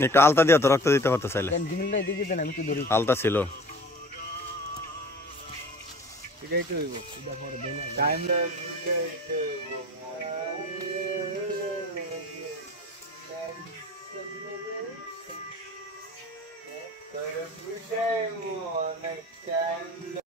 একটু আলতা দিয়ে তো রক্ত দিতে পারতো চাইলে আলতা ছিল Shame.